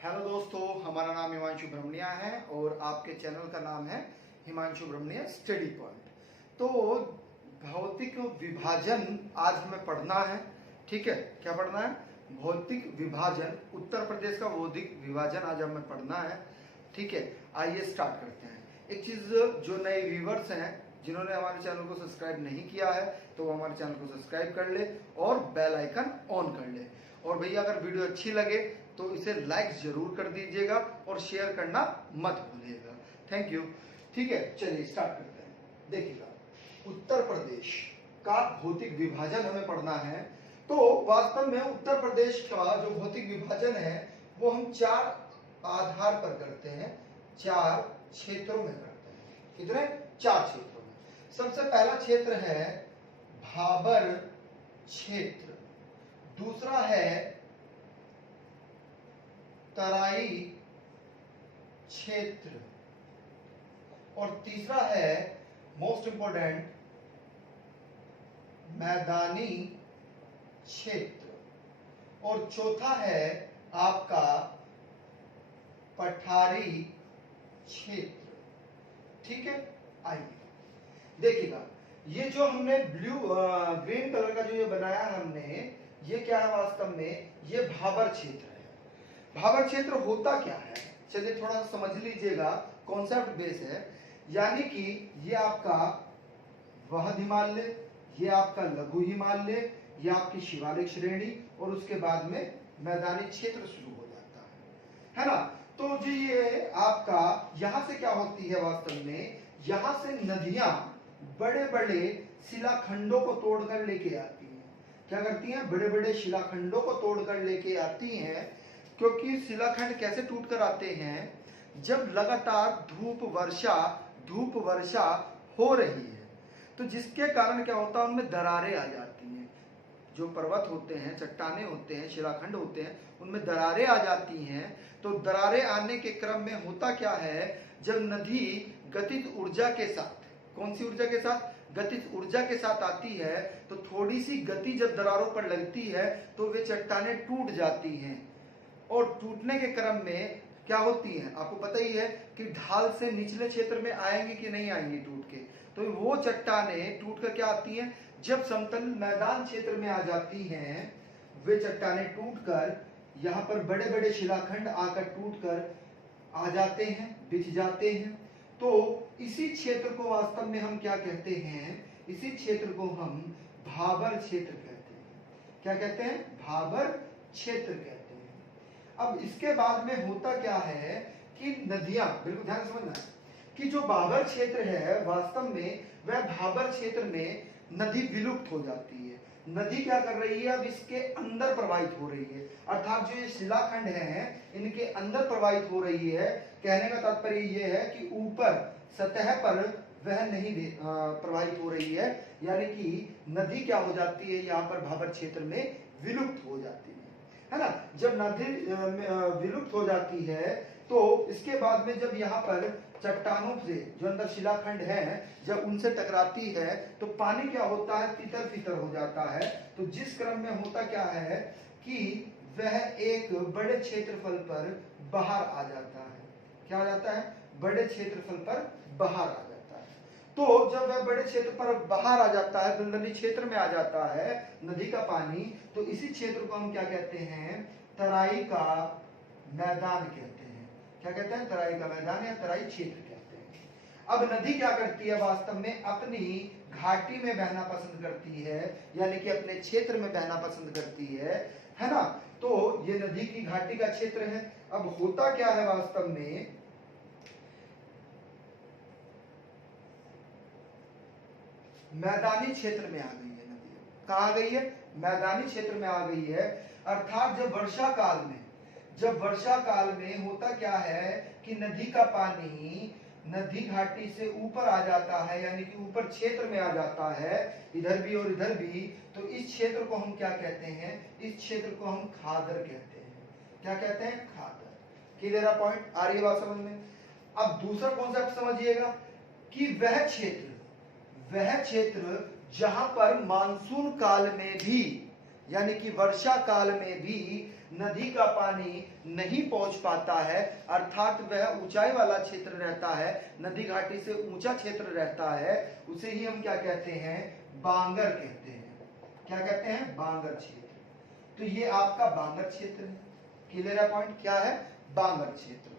Hello दोस्तों, हमारा नाम हिमांशु ब्रह्मण्या है और आपके चैनल का नाम है हिमांशु ब्रह्मण्या स्टडी पॉइंट। तो भौतिक विभाजन आज हमें पढ़ना है। ठीक है, क्या पढ़ना है? भौतिक विभाजन, उत्तर प्रदेश का भौतिक विभाजन आज हमें पढ़ना है। ठीक है, आइए स्टार्ट करते हैं। एक चीज, जो नए व्यूवर्स हैं जिन्होंने हमारे चैनल को सब्सक्राइब नहीं किया है तो वो हमारे चैनल को सब्सक्राइब कर ले और बेल आइकन ऑन कर ले। और भैया अगर वीडियो अच्छी लगे तो इसे लाइक जरूर कर दीजिएगा और शेयर करना मत भूलिएगा। Thank you. ठीक है, चलिए स्टार्ट करते हैं। देखिएगा, उत्तर प्रदेश का भौतिक विभाजन हमें पढ़ना है। तो वास्तव में उत्तर प्रदेश का जो भौतिक विभाजन है वो हम चार आधार पर करते हैं, चार क्षेत्रों में करते हैं। कितने? चार क्षेत्रों में। सबसे पहला क्षेत्र है भाबर क्षेत्र, दूसरा है तराई क्षेत्र और तीसरा है मोस्ट इंपोर्टेंट मैदानी क्षेत्र और चौथा है आपका पठारी क्षेत्र। ठीक है, आइए देखिएगा, ये जो हमने ग्रीन कलर का जो ये बनाया हमने, ये क्या है? वास्तव में ये भाबर क्षेत्र है। भाबर क्षेत्र होता क्या है, चलिए थोड़ा सा समझ लीजिएगा, कॉन्सेप्ट बेस है। यानी कि ये आपका वह हिमालय, ये आपका लघु हिमालय, ये आपकी शिवालिक श्रेणी और उसके बाद में मैदानी क्षेत्र शुरू हो जाता है ना। तो जो ये आपका यहां से क्या होती है, वास्तव में यहां से नदियां बड़े बड़े शिलाखंडों को तोड़कर लेके आती हैं। क्या करती हैं? बड़े बड़े शिलाखंडों को तोड़कर लेके आती हैं। क्योंकि शिलाखंड कैसे टूटकर आते हैं? जब लगातार धूप वर्षा हो रही है तो जिसके कारण क्या होता है, उनमें दरारें आ जाती हैं। जो पर्वत होते हैं, चट्टाने होते हैं, शिलाखंड होते हैं, उनमें दरारें आ जाती हैं। तो दरारें आने के क्रम में होता क्या है, जब नदी गतिज ऊर्जा के साथ, कौन सी ऊर्जा के साथ? गतिज ऊर्जा के साथ आती है, तो थोड़ी सी गति जब दरारों पर लगती है तो वे चट्टाने टूट जाती हैं। और टूटने के क्रम में क्या होती है, आपको पता ही है कि ढाल से निचले क्षेत्र में आएंगी कि नहीं आएंगी टूट के। तो वो चट्टाने टूट कर क्या आती हैं, जब समतल मैदान क्षेत्र में आ जाती हैं, वे चट्टाने टूटकर यहाँ पर बड़े बड़े शिलाखंड आकर टूटकर आ जाते हैं, बिछ जाते हैं। तो इसी क्षेत्र को वास्तव में हम क्या कहते हैं? इसी क्षेत्र को हम भाबर क्षेत्र कहते हैं। क्या कहते हैं? भाबर क्षेत्र कहते हैं। अब इसके बाद में होता क्या है कि नदियां, बिल्कुल ध्यान समझना है कि जो भाबर क्षेत्र है, वास्तव में वह भाबर क्षेत्र में नदी विलुप्त हो जाती है। नदी क्या कर रही है, अब इसके अंदर प्रवाहित हो रही है, अर्थात जो ये शिलाखंड हैं इनके अंदर प्रवाहित हो रही है। कहने का तात्पर्य यह है कि ऊपर सतह पर वह नहीं प्रवाहित हो रही है, यानी कि नदी क्या हो जाती है, यहाँ पर भाबर क्षेत्र में विलुप्त हो जाती है ना। जब नदी विलुप्त हो जाती है तो इसके बाद में जब यहाँ पर चट्टानों से जो अंदर शिलाखंड है, जब उनसे टकराती है तो पानी क्या होता है, तितर फितर हो जाता है। तो जिस क्रम में होता क्या है कि वह एक बड़े क्षेत्रफल पर बाहर आ जाता है। क्या आ जाता है? बड़े क्षेत्रफल पर बाहर आ जाता है। तो जब वह बड़े क्षेत्र पर बाहर आ जाता है, दलदली क्षेत्र में आ जाता है नदी का पानी, तो इसी क्षेत्र को हम क्या कहते हैं? तराई का मैदान कहते हैं। क्या कहते हैं? तराई का मैदान या तराई क्षेत्र कहते हैं। अब नदी क्या करती है, वास्तव में अपनी घाटी में बहना पसंद करती है, यानी कि अपने क्षेत्र में बहना पसंद करती है ना। तो ये नदी की घाटी का क्षेत्र है। अब होता क्या है, वास्तव में मैदानी क्षेत्र में आ गई है नदी। कहाँ आ गई है? मैदानी क्षेत्र में आ गई है। अर्थात जब वर्षा काल में होता क्या है कि नदी का पानी नदी घाटी से ऊपर आ जाता है, यानी कि ऊपर क्षेत्र में आ जाता है, इधर भी और इधर भी। तो इस क्षेत्र को हम क्या कहते हैं? इस क्षेत्र को हम खादर कहते हैं। क्या कहते हैं? खादर। Clear point? आ रही है बात समझ में? अब दूसरा कॉन्सेप्ट समझिएगा कि वह क्षेत्र जहां पर मानसून काल में भी यानी कि वर्षा काल में भी नदी का पानी नहीं पहुंच पाता है, अर्थात वह ऊंचाई वाला क्षेत्र रहता है, नदी घाटी से ऊंचा क्षेत्र रहता है, उसे ही हम क्या कहते हैं, बांगर कहते हैं। क्या कहते हैं, बांगर क्षेत्र। तो ये आपका बांगर क्षेत्र है। क्लियर है पॉइंट, क्या है, बांगर क्षेत्र।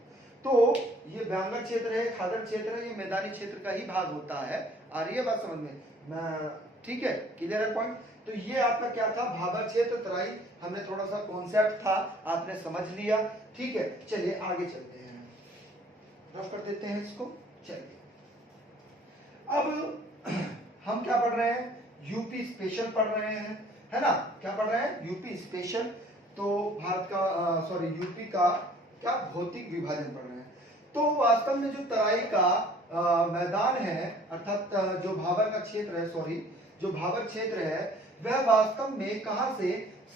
तो ये बांगर क्षेत्र है, खादर क्षेत्र है, ये मैदानी क्षेत्र का ही भाग होता है। आ रही है बात समझ में, ठीक है, क्लियर है पॉइंट। तो ये आपका क्या था, भाबर क्षेत्र, तराई, हमें थोड़ा सा कॉन्सेप्ट था, आपने समझ लिया, ठीक है। चलिए आगे चलते हैं, रफ कर देते हैं इसको। चलिए अब हम क्या पढ़ रहे हैं, यूपी स्पेशल पढ़ रहे हैं, है ना, क्या पढ़ रहे हैं, यूपी स्पेशल। तो भारत का सॉरी यूपी का क्या भौतिक विभाजन पढ़ रहे हैं। तो वास्तव में जो तराई का मैदान है, अर्थात जो भाबर का क्षेत्र है, सॉरी जो भाबर क्षेत्र है, वह वास्तव में कहां से,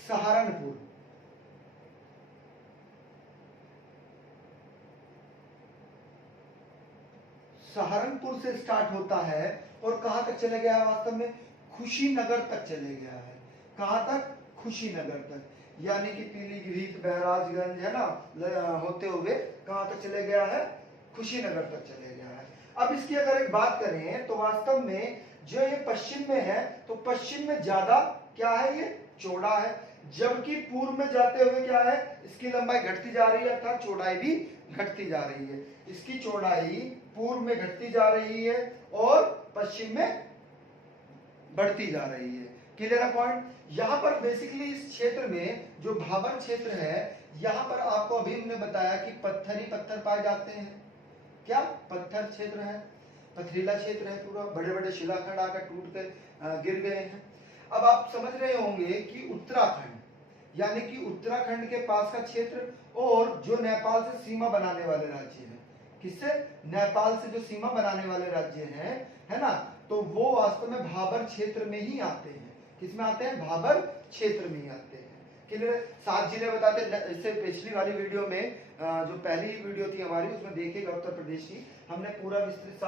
सहारनपुर, सहारनपुर से स्टार्ट होता है और कहां तक चले गया है, वास्तव में खुशीनगर तक चले गया है। कहां तक, खुशीनगर तक, यानी कि पीलीभीत, बहराजगंज, है ना, होते हुए कहां तक चले गया है, खुशीनगर तक चले गया है। अब इसकी अगर एक बात करें तो वास्तव में जो ये पश्चिम में है, तो पश्चिम में ज्यादा क्या है, ये चौड़ा है, जबकि पूर्व में जाते हुए क्या है, इसकी लंबाई घटती जा रही है, अर्थात चौड़ाई भी घटती जा रही है। इसकी चौड़ाई पूर्व में घटती जा रही है और पश्चिम में बढ़ती जा रही है। क्लियर है पॉइंट। यहाँ पर बेसिकली इस क्षेत्र में जो भाबर क्षेत्र है, यहाँ पर आपको अभी हमने बताया कि पत्थर ही पत्थर पाए जाते हैं। क्या, पत्थर क्षेत्र है, पथरीला क्षेत्र है पूरा, बड़े बड़े शिलाखंड आकर टूट कर गिर गए हैं। अब आप समझ रहे होंगे कि उत्तराखंड, यानी कि उत्तराखंड के पास का क्षेत्र और जो नेपाल से सीमा बनाने वाले राज्य हैं, किससे, नेपाल से जो सीमा बनाने वाले राज्य हैं, है ना, तो वो वास्तव में भाबर क्षेत्र में ही आते हैं। किसमें आते हैं, भाबर क्षेत्र में ही आते हैं। क्लियर, 7 जिले बताते हैं। इससे पिछली वाली वीडियो में जो पहली वीडियो थी हमारी, उसमें देखिएगा उत्तर प्रदेश की, हमने पूरा विस्तृत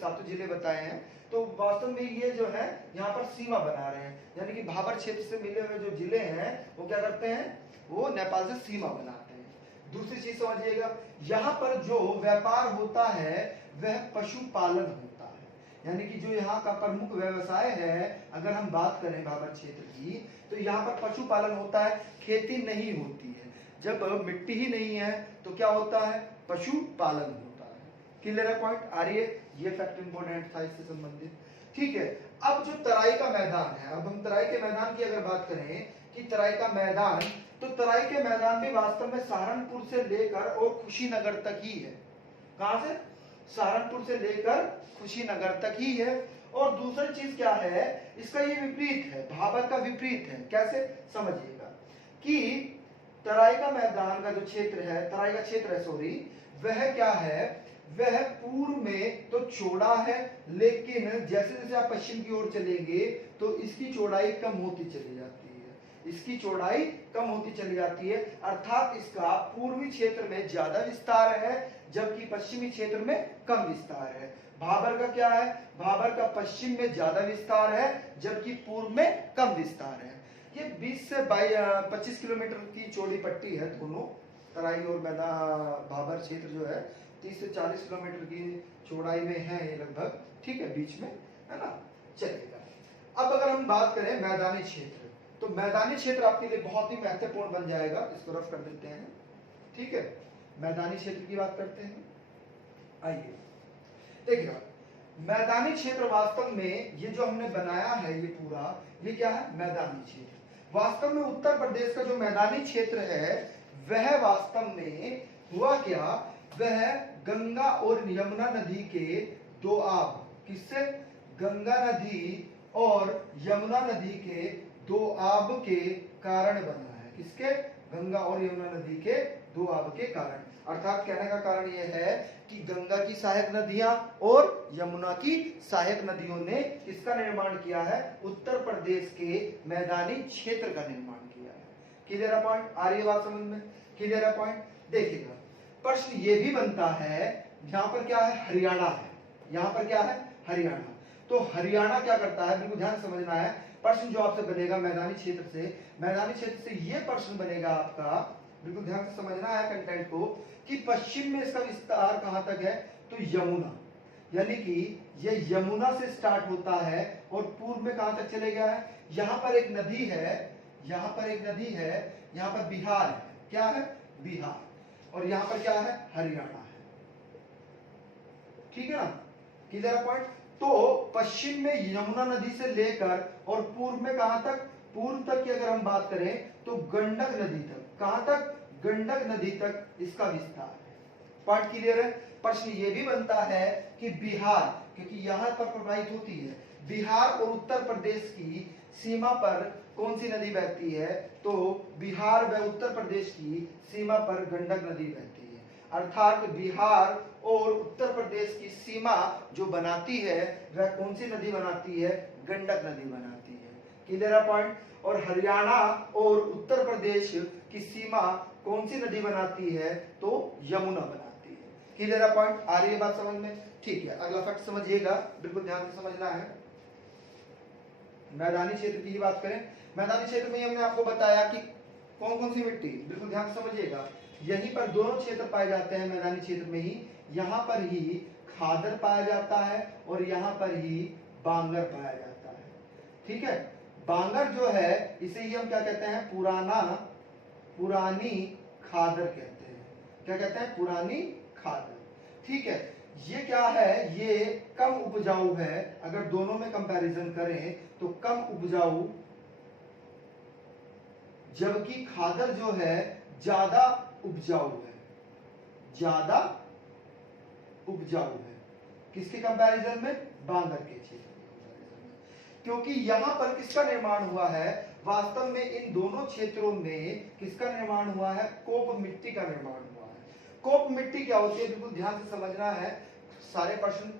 7 जिले बताए हैं। तो वास्तव में ये जो है यहाँ पर सीमा बना रहे हैं, यानी कि भाबर क्षेत्र से मिले हुए जो जिले हैं वो क्या करते हैं, वो नेपाल से सीमा बनाते हैं। दूसरी चीज समझिएगा, यहाँ पर जो व्यापार होता है वह पशुपालन होता है, यानी कि जो यहाँ का प्रमुख व्यवसाय है, अगर हम बात करें भाबर क्षेत्र की, तो यहाँ पर पशुपालन होता है, खेती नहीं होती है। जब मिट्टी ही नहीं है तो क्या होता है, पशुपालन होता है। क्लियर है पॉइंट, आ रही है, ये फैक्ट इंपोर्टेंट था इससे संबंधित, ठीक है। अब जो तराई का मैदान है, अब हम तराई के मैदान की अगर बात करें कि तराई का मैदान, तो तराई के मैदान भी वास्तव में सहारनपुर से लेकर और कुशीनगर तक ही है। कहां से, सहारनपुर से लेकर कुशीनगर तक ही है। और दूसरी चीज क्या है, इसका ये विपरीत है, भाबर का विपरीत है। कैसे, समझिएगा कि तराई का मैदान का जो क्षेत्र है, तराई का क्षेत्र है सॉरी, वह क्या है, वह पूर्व में तो चौड़ा है, लेकिन जैसे जैसे आप पश्चिम की ओर चलेंगे तो इसकी चौड़ाई कम होती चली जाती है, इसकी चौड़ाई कम होती चली जाती है, अर्थात इसका पूर्वी क्षेत्र में ज्यादा विस्तार है, जबकि पश्चिमी क्षेत्र में कम विस्तार है। भाबर का क्या है, भाबर का पश्चिम में ज्यादा विस्तार है, जबकि पूर्व में कम विस्तार है। ये 20 से 25 किलोमीटर की चौड़ी पट्टी है दोनों, तराई और भाबर क्षेत्र जो है 30 से 40 किलोमीटर की चौड़ाई में है ये लगभग, ठीक है, बीच में, है ना, चलेगा। अब अगर हम बात करें मैदानी क्षेत्र, तो मैदानी क्षेत्र आपके लिए बहुत ही महत्वपूर्ण बन जाएगा, इसको रफ कर देते हैं, ठीक है। मैदानी क्षेत्र की बात करते हैं, आइए देखिएगा, मैदानी क्षेत्र वास्तव में ये जो हमने बनाया है ये पूरा, ये क्या है, मैदानी क्षेत्र। वास्तव में उत्तर प्रदेश का जो मैदानी क्षेत्र है वह वास्तव में हुआ क्या, वह गंगा और यमुना नदी के दो आब, किससे, गंगा नदी और यमुना नदी के दो आब के कारण बना है। किसके, गंगा और यमुना नदी के दो आब के कारण, अर्थात कहने का कारण यह है कि गंगा की सहायक नदियां और यमुना की सहायक नदियों ने किसका निर्माण किया है, उत्तर प्रदेश के मैदानी क्षेत्र का निर्माण किया है। क्लियर है पॉइंट, आ रही है बात समझ में, क्लियर है पॉइंट। देखिएगा प्रश्न ये भी बनता है, यहाँ पर क्या है, हरियाणा है, यहाँ पर क्या है, हरियाणा। तो हरियाणा क्या करता है, बिल्कुल ध्यान समझना है, प्रश्न जो आपसे बनेगा मैदानी क्षेत्र से ये प्रश्न बनेगा आपका, बिल्कुल ध्यान से समझना है कंटेंट को, कि पश्चिम में इसका विस्तार कहां तक है, तो यमुना, यानी कि ये यमुना से स्टार्ट होता है और पूर्व में कहां तक चले गया है। यहां पर एक नदी है, यहां पर एक नदी है, यहां पर बिहार है, क्या है, बिहार, और यहां पर क्या है, हरियाणा है। ठीक है ना, क्लियर पॉइंट। तो पश्चिम में यमुना नदी से लेकर और पूर्व में कहां तक, पूर्व तक की अगर हम बात करें तो गंडक नदी तक, कहां तक, गंडक नदी तक इसका विस्तार है। पॉइंट क्लियर है। प्रश्न ये भी बनता है कि बिहार, क्योंकि यहां पर प्रवाहित होती है, बिहार और उत्तर प्रदेश की सीमा पर कौन सी नदी बहती है, तो बिहार व उत्तर प्रदेश की सीमा पर गंडक नदी बहती है। अर्थात बिहार और उत्तर प्रदेश की सीमा जो बनाती है वह कौन सी नदी बनाती है, गंडक नदी बनाती है। Clear point. और हरियाणा और उत्तर प्रदेश की सीमा कौन सी नदी बनाती है, तो यमुना बनाती है। क्लियर पॉइंट, आ रही है बात समझ में। ठीक है, अगला फैक्ट समझिएगा, बिल्कुल ध्यान से समझना है। मैदानी क्षेत्र की बात करें, मैदानी क्षेत्र में हमने आपको बताया कि कौन कौन सी मिट्टी, बिल्कुल ध्यान से समझिएगा, यहीं पर दोनों क्षेत्र पाए जाते हैं मैदानी क्षेत्र में ही। यहाँ पर ही खादर पाया जाता है और यहाँ पर ही बांगर पाया जाता है। ठीक है, बांगर जो है इसे ही हम क्या कहते हैं, पुरानी खादर कहते हैं। क्या कहते हैं, पुरानी खादर। ठीक है, ये क्या है, ये कम उपजाऊ है। अगर दोनों में कंपैरिजन करें तो कम उपजाऊ, जबकि खादर जो है ज्यादा उपजाऊ है, ज्यादा उपजाऊ है। किसके कंपैरिजन में, बांगर के क्षेत्र के कंपैरिजन में। क्योंकि यहां पर किसका निर्माण हुआ है, वास्तव में इन दोनों क्षेत्रों में किसका निर्माण हुआ है, कोप मिट्टी का निर्माण हुआ है। कोप मिट्टी क्या होती है, बिल्कुल ध्यान से समझना है, सारे प्रश्न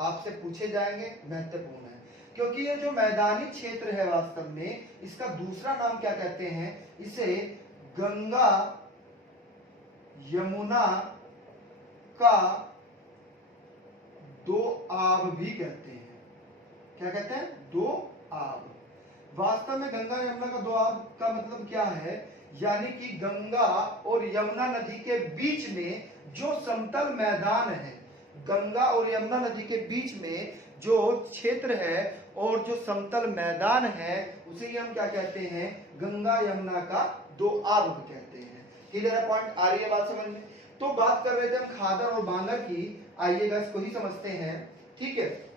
आपसे पूछे जाएंगे, महत्वपूर्ण है। क्योंकि ये जो मैदानी क्षेत्र है वास्तव में इसका दूसरा नाम क्या कहते हैं, इसे गंगा यमुना का दो आब भी कहते हैं। क्या कहते हैं, दो आब। वास्तव में गंगा यमुना का दो आब का मतलब क्या है, यानी कि गंगा और यमुना नदी के बीच में जो समतल मैदान है, गंगा और यमुना नदी के बीच में जो क्षेत्र है और जो समतल मैदान है उसे ही हम क्या कहते हैं, गंगा यमुना का दो आब कहते हैं। क्लियर पॉइंट, आ रही है बात समझ में। तो बात कर रहे थे हम खादर और बांगर की, आइएगा इसको ही समझते हैं। ठीक है,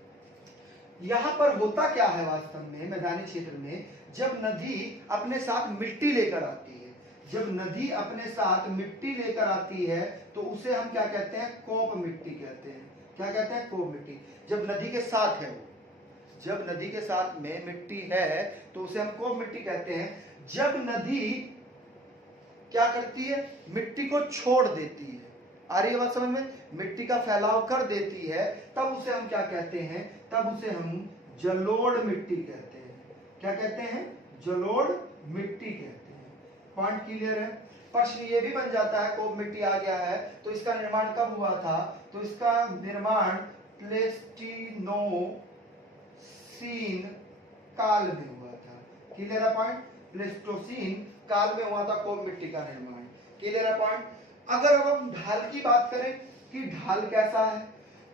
यहां पर होता क्या है वास्तव में मैदानी क्षेत्र में, जब नदी अपने साथ मिट्टी लेकर आती है, जब नदी अपने साथ मिट्टी लेकर आती है तो उसे हम क्या कहते हैं, कोप मिट्टी कहते हैं। क्या कहते हैं, कोप मिट्टी। जब नदी के साथ है वो, जब नदी के साथ में मिट्टी है तो उसे हम कोप मिट्टी कहते हैं। जब नदी क्या करती है, मिट्टी को छोड़ देती है, आ रही है बात समझ में, मिट्टी का फैलाव कर देती है, तब उसे हम क्या कहते हैं, तब उसे हम जलोढ़ मिट्टी कहते हैं। क्या कहते हैं, जलोढ़ मिट्टी कहते हैं। पॉइंट क्लियर है। प्रश्न ये भी बन जाता है, कोप मिट्टी आ गया है तो इसका निर्माण कब हुआ था, तो इसका निर्माण प्लेस्टिनोसीन काल में हुआ था। क्लियर है पॉइंट, प्लेस्टोसीन काल में हुआ था कोप मिट्टी का निर्माण। क्लियर है पॉइंट। अगर अब हम ढाल की बात करें कि ढाल कैसा है,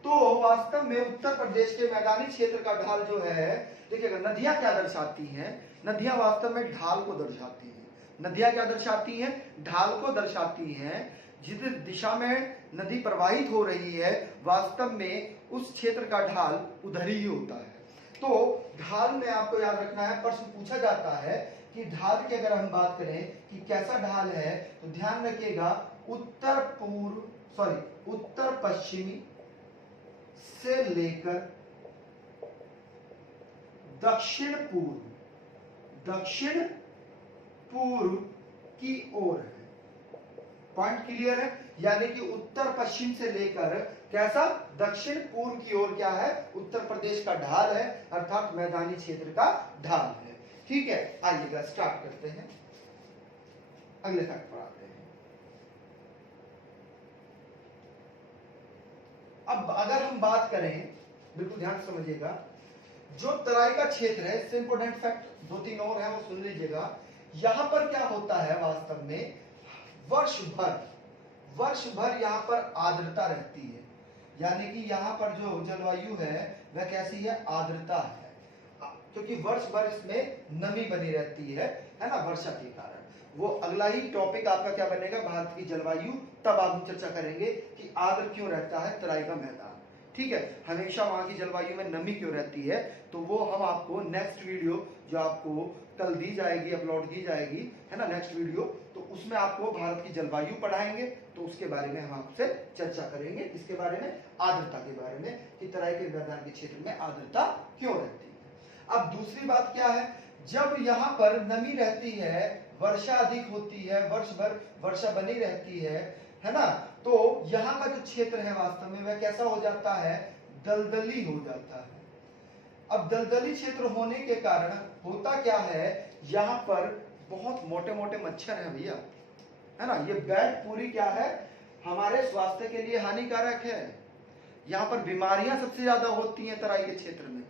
तो वास्तव में उत्तर प्रदेश के मैदानी क्षेत्र का ढाल जो है, देखिएगा नदियां क्या दर्शाती हैं, नदियां वास्तव में ढाल को दर्शाती हैं। नदियां क्या दर्शाती हैं, ढाल को दर्शाती हैं। जिस दिशा में नदी प्रवाहित हो रही है वास्तव में उस क्षेत्र का ढाल उधर ही होता है। तो ढाल में आपको याद रखना है, प्रश्न पूछा जाता है कि ढाल की अगर हम बात करें कि कैसा ढाल है, तो ध्यान रखिएगा उत्तर पश्चिमी से लेकर दक्षिण पूर्व की ओर है। पॉइंट क्लियर है, यानी कि उत्तर पश्चिम से लेकर कैसा, दक्षिण पूर्व की ओर क्या है, उत्तर प्रदेश का ढाल है, अर्थात मैदानी क्षेत्र का ढाल है। ठीक है, आइएगा स्टार्ट करते हैं, अगले फैक्ट पर आते हैं। अब अगर हम बात करें, बिल्कुल ध्यान से समझिएगा, जो तराई का क्षेत्र है, इससे इंपोर्टेंट फैक्ट 2-3 और है वो सुन लीजिएगा। यहां पर क्या होता है वास्तव में, वर्ष भर यहाँ पर आर्द्रता रहती है, यानी कि यहाँ पर जो जलवायु है वह कैसी है, आर्द्रता है, क्योंकि वर्ष भर इसमें नमी बनी रहती है ना, वर्षा के कारण। वो अगला ही टॉपिक आपका क्या बनेगा, भारत की जलवायु, तब आप चर्चा करेंगे कि आर्द्र क्यों रहता है तराई का मैदान, ठीक है, हमेशा वहां की जलवायु में नमी क्यों रहती है। तो वो हम आपको नेक्स्ट वीडियो जो आपको कल दी जाएगी, अपलोड की जाएगी, है ना, नेक्स्ट वीडियो, तो उसमें आपको भारत की जलवायु पढ़ाएंगे, तो उसके बारे में हम आपसे चर्चा करेंगे। इसके बारे में, आर्द्रता के बारे में, कि तराई के मैदान के क्षेत्र में आर्द्रता क्यों रहती है। अब दूसरी बात क्या है, जब यहाँ पर नमी रहती है, वर्षा अधिक होती है, वर्ष भर वर्षा बनी रहती है ना, तो यहाँ का जो क्षेत्र है वास्तव में वह कैसा हो जाता है, दलदली हो जाता है। अब दलदली क्षेत्र होने के कारण होता क्या है, यहाँ पर बहुत मोटे मोटे मच्छर हैं भैया, है ना, ये बेड पूरी क्या है, हमारे स्वास्थ्य के लिए हानिकारक है। यहाँ पर बीमारियां सबसे ज्यादा होती हैं तराई के क्षेत्र में,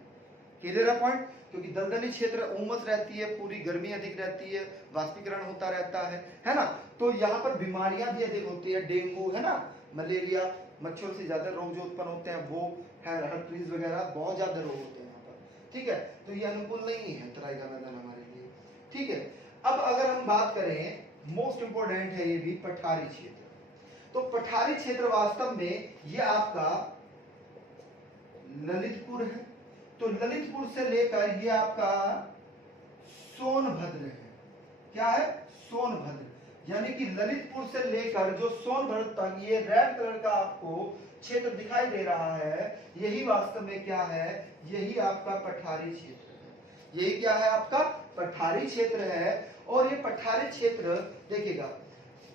क्लियर है पॉइंट, क्योंकि दलदली क्षेत्र उमस रहती है, पूरी गर्मी अधिक रहती है, वाष्पीकरण होता रहता है ना, तो यहाँ पर बीमारियां भी अधिक होती है, डेंगू, है ना, मलेरिया, मच्छरों से ज्यादा रोग जो उत्पन्न होते हैं वो है, हर्पीज वगैरह बहुत ज्यादा रोग होते हैं यहाँ पर, ठीक है, तो ये अनुकूल नहीं है तराई का मैदान हमारे लिए, ठीक है। अब अगर हम बात करें, मोस्ट इंपोर्टेंट है ये भी, पठारी क्षेत्र। तो पठारी क्षेत्र वास्तव में ये आपका ललितपुर है, तो ललितपुर से लेकर ये आपका सोनभद्र है, क्या है, सोनभद्र, यानी कि ललितपुर से लेकर जो सोनभद्र तक ये रेड कलर का आपको क्षेत्र दिखाई दे रहा है, यही वास्तव में क्या है, यही आपका पठारी क्षेत्र है। यही क्या है, आपका पठारी क्षेत्र है। और ये पठारी क्षेत्र देखिएगा,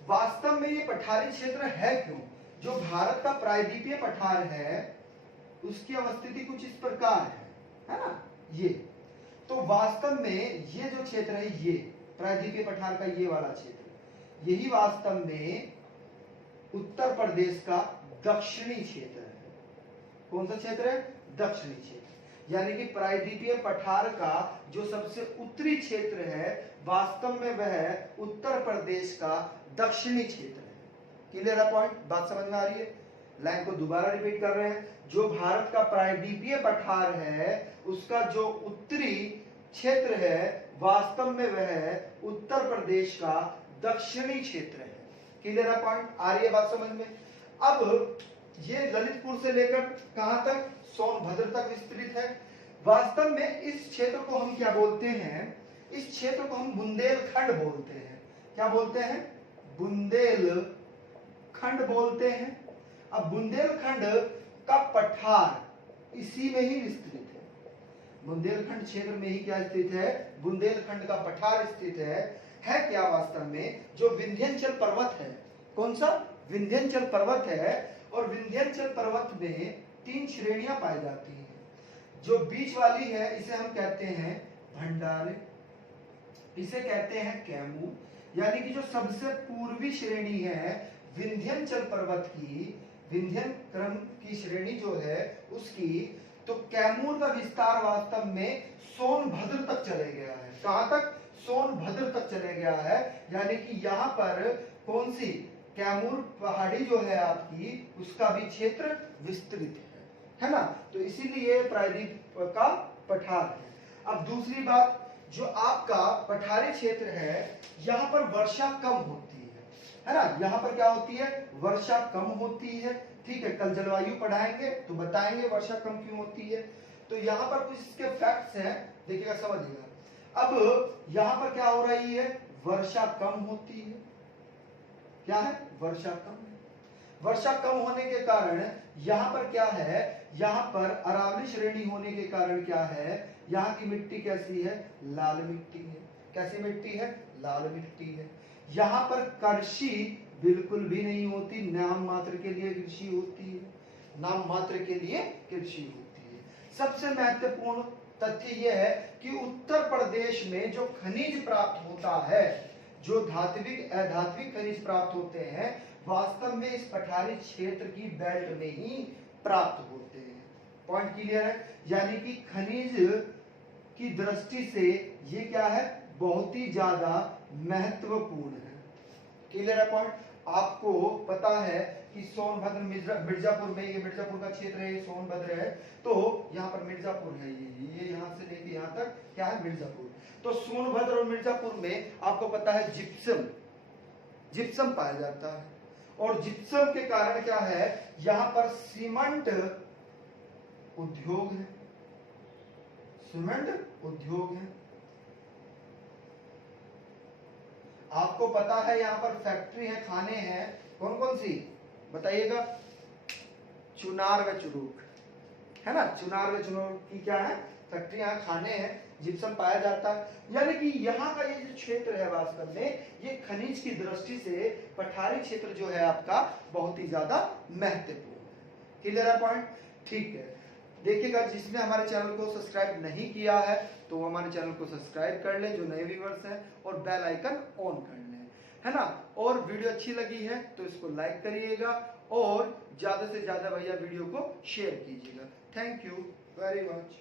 वास्तव में ये पठारी क्षेत्र है क्यों, जो भारत का प्रायद्वीपीय पठार है उसकी अवस्थिति कुछ इस प्रकार है ना, ये, तो वास्तव में ये जो क्षेत्र है, ये प्रायद्वीपीय पठार का ये वाला क्षेत्र, यही वास्तव में उत्तर प्रदेश का दक्षिणी क्षेत्र है। कौन सा क्षेत्र है, दक्षिणी क्षेत्र, यानी कि प्रायद्वीपीय पठार का जो सबसे उत्तरी क्षेत्र है वास्तव में वह उत्तर प्रदेश का दक्षिणी क्षेत्र है। क्लियर है पॉइंट, बात समझ में आ रही है। लाइन को दोबारा रिपीट कर रहे हैं, जो भारत का प्रायद्वीपीय पठार है उसका जो उत्तरी क्षेत्र है वास्तव में वह उत्तर प्रदेश का दक्षिणी क्षेत्र है। क्लियर है पॉइंट, आ रही है बात समझ में। अब ये ललितपुर से लेकर कहां तक, सोनभद्र तक विस्तृत है। वास्तव में इस क्षेत्र को हम क्या बोलते हैं, इस क्षेत्र को हम बुंदेलखंड बोलते हैं। क्या बोलते हैं, बुंदेलखंड बोलते हैं। अब बुंदेलखंड का पठार इसी में ही विस्तृत है, बुंदेलखंड क्षेत्र में ही क्या स्थित है, बुंदेलखंड का पठार स्थित है क्या वास्तव में, जो विंध्याचल पर्वत है। कौन सा, विंध्याचल पर्वत है, और विंध्याचल पर्वत में 3 श्रेणियां पाई जाती हैं। जो बीच वाली है इसे हम कहते हैं भंडारे, इसे कहते हैं कैमूर, यानी कि जो सबसे पूर्वी श्रेणी है विंध्याचल पर्वत की, विंध्यन क्रम की श्रेणी जो है उसकी, तो कैमूर का विस्तार वास्तव में सोनभद्र तक चले गया है। कहां तक, सोनभद्र तक चले गया है, यानी कि यहाँ पर कौन सी, कैमूर पहाड़ी जो है आपकी, उसका भी क्षेत्र विस्तृत है ना, तो इसीलिए प्रायद्वीप का पठार है। अब दूसरी बात, जो आपका पठारी क्षेत्र है यहाँ पर वर्षा कम होती है ना, यहाँ पर क्या होती है, वर्षा कम होती है, ठीक है, कल जलवायु पढ़ाएंगे तो बताएंगे वर्षा कम क्यों होती है। तो यहाँ पर कुछ इसके फैक्ट्स हैं, देखिएगा समझिएगा। अब यहाँ पर क्या हो रही है, वर्षा कम होती है, क्या है, वर्षा कम है। वर्षा कम होने के कारण यहाँ पर क्या है, यहाँ पर अरावली श्रेणी होने के कारण क्या है, यहाँ की मिट्टी कैसी है, लाल मिट्टी है। कैसी मिट्टी है, लाल मिट्टी है। यहाँ पर कृषि बिल्कुल भी नहीं होती, नाम मात्र के लिए कृषि होती है, नाम मात्र के लिए कृषि होती है। सबसे महत्वपूर्ण तथ्य यह है कि उत्तर प्रदेश में जो खनिज प्राप्त होता है, जो धात्विक अधात्विक खनिज प्राप्त होते हैं, वास्तव में इस पठारी क्षेत्र की बेल्ट में ही प्राप्त होते हैं। पॉइंट क्लियर है? यानी कि खनिज की दृष्टि से ये क्या है, बहुत ही ज्यादा महत्वपूर्ण है। क्लियर है पॉइंट? आपको पता है कि सोनभद्र मिर्जापुर में, ये मिर्जापुर का क्षेत्र है, ये सोनभद्र है, तो यहाँ पर मिर्जापुर है, ये यहाँ से लेके यहाँ तक क्या है, मिर्जापुर। तो सोनभद्र और मिर्जापुर में आपको पता है जिप्सम पाया जाता है, और जिप्सम के कारण क्या है, यहाँ पर सीमेंट उद्योग है, सीमेंट उद्योग है। आपको पता है यहाँ पर फैक्ट्री है, खाने हैं, कौन कौन सी बताइएगा? चुनार व चुरूक, है ना, चुनार व चुरूक की क्या है, फैक्ट्रियां, खाने हैं, जिप्सम पाया जाता है। यानी कि यहाँ का ये जो क्षेत्र है वास्तव में ये खनिज की दृष्टि से पठारी क्षेत्र जो है आपका बहुत ही ज्यादा महत्वपूर्ण है। क्लियर है पॉइंट? ठीक है, देखिएगा जिसने हमारे चैनल को सब्सक्राइब नहीं किया है तो हमारे चैनल को सब्सक्राइब कर ले, जो नए व्यूअर्स हैं, और बेल आइकन ऑन कर लें, है ना। और वीडियो अच्छी लगी है तो इसको लाइक करिएगा और ज्यादा से ज्यादा भैया वीडियो को शेयर कीजिएगा। Thank you very much.